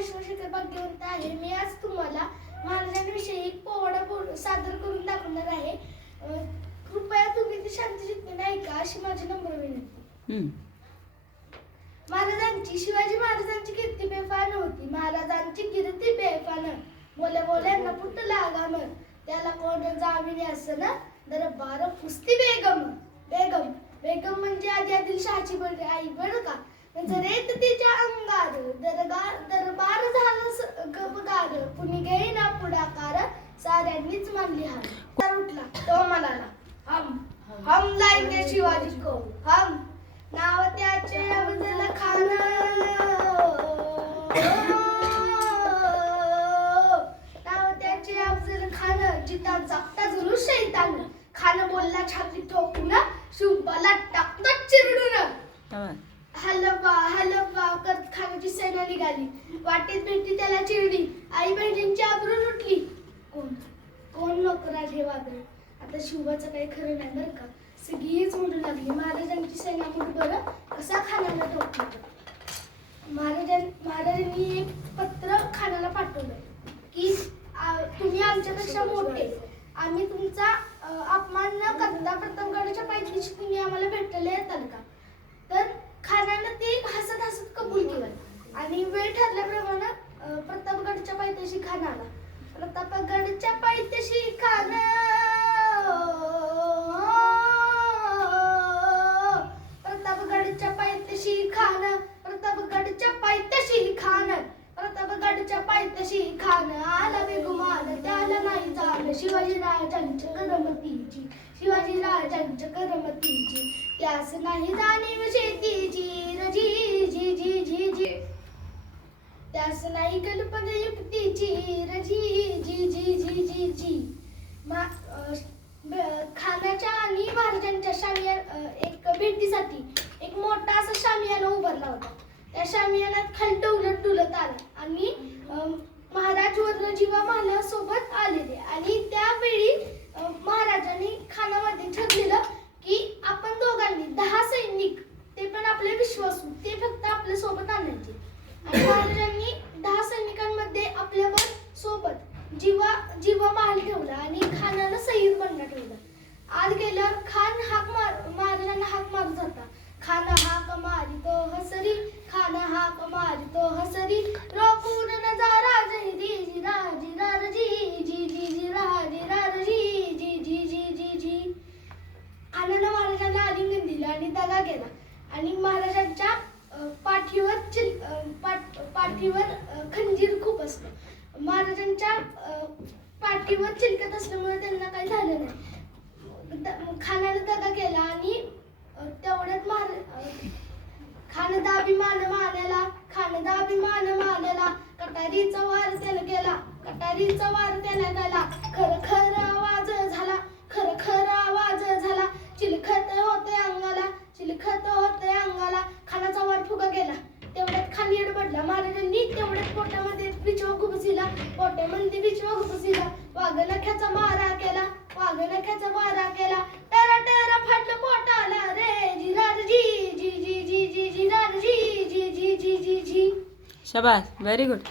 विश्वशेखर भाग्यवंत आहे. मी आज तुम्हाला महाराजांविषयी एक पोवाडा सादर करून दाखवणार आहे. कृपया तुम्ही ते शांतचित्ताने ऐका अशी माझी नम्र विनंती. शिवाजी महाराजांची कीर्ती बेफान होती. महाराजांची कीर्ती बेफान, बोले बोल्यांना पुट लागाम, त्याला कोण जामिने असन दरबार पुस्ती बेगम. बेगम बेगम म्हणजे आधी आदिलशहाची आई बरं का. जरेत तिच्या अंगार दरबार झालं गबगार, कुणी घेईना पुढाकार, साऱ्यांनीच मानली हार. तर उठला तो म्हणाला, हम लाएंगे शिवाजी को हम. नाव त्याचे अफजल खान, नाव त्याचे अफजल खान, जिता जागता जरूर शैतान. खान बोलला छाती ठोकून, शुंपाला टाकता चिरडून. हलवा करत खानाची सेना निघाली. वाटेत भेटली त्याला चिरडी, आई बहिणींची आबरू लुटली. कोण नोकराज हे वादळ. आता शिवाचं काही खरं नाही बरं का. सगळीच म्हणू लागली, महाराजांची सेना म्हणून बरं कसा खानाला ठोकला. महाराजांनी एक पत्र खानाला पाठवलं की तुम्ही आमच्यापेक्षा मोठे, आम्ही तुमचा अपमान न करता प्रतापगडाच्या पायथ्याशी तुम्ही आम्हाला भेटायला येताल का. तर खानानं ते हसत हसत कबूल केलं आणि वेळ ठरल्याप्रमाणे प्रतापगडच्या पायथ्याशी खान आला. प्रतापगडच्या पायथ्याशी खान, प्रतापगडच्या पायथ्याशी खान, प्रतापगडच्या पायथ्याशी खान, प्रतापगडच्या पायथ्याशी खान. आला बेगुमान त्याला नाही जाण, शिवाजी राजांच्या करमतीची, शिवाजी राजांच्या करमतीची, त्यास नाही जाणीव शेतीची रजी जी जी जी जी, त्यास नाही कल्पना युक्तीची रजी जी जी जी जी जी. खानाच्या आणि महाराजांच्या एक भेटीसाठी एक मोठा असा शामियाना उभारला होता. त्या शामियानात खालट उलट डुलत आला आणि महाराज वज्रजीवा महालासोबत आलेले. आणि त्यावेळी महाराजांनी खानामध्ये ठरलेलं की आपण दोघांनी 10 सैनिक, ते पण आपले विश्वासू, ते फक्त आपल्या सोबत आणायचे. आणि महाराजांनी 10 सैनिकांमध्ये आपल्यावर सोबत जीवा महाल ठेवला आणि खानाला सईद बनला ठेवला. आत गेल्यावर महाराजांना हाक मारत होता. खाना हाक मारितो हसरी, खाना हाक मारितो हसरी, रोखून नजारा जही जी राजी राजी जी जी जी राजी राजी जी जी जी जी जी. खानानं महाराजांना आलिंगन दिलं आणि दगा केला आणि महाराजांच्या पाठीवर खंजीर खूप असतं. महाराजांच्या पाठीवर चिलकत असल्यामुळे त्यांना काही झालं नाही. खानानं दगा केला आणि तेवढ्यात खानदा अभिमान मानेला, खानदा अभिमान मानेला, कटारीचा वार त्याला गेला, कटारीचा वार त्याला गेला. खर खर आवाज झाला, खर खर आवाज झाला, चिलखत होते अंगाला, चिलखत होते अंगाला. खानाचा वार फुगा गेला. तेवढ्यात खाली एडबडला. महाराजांनी तेवढ्यात पोटामध्ये बिचवा खुपसिला, पोटामध्ये बिचवा खुपसिला. वाघनख्याचा मारा केला, वाघनख्याचा मारा केला. टेरा टेरा फाटलं पोटाला रे, जिरार जी जी जी जी जी जिरार जी जी जी जी जी जी. शाबास, व्हेरी गुड.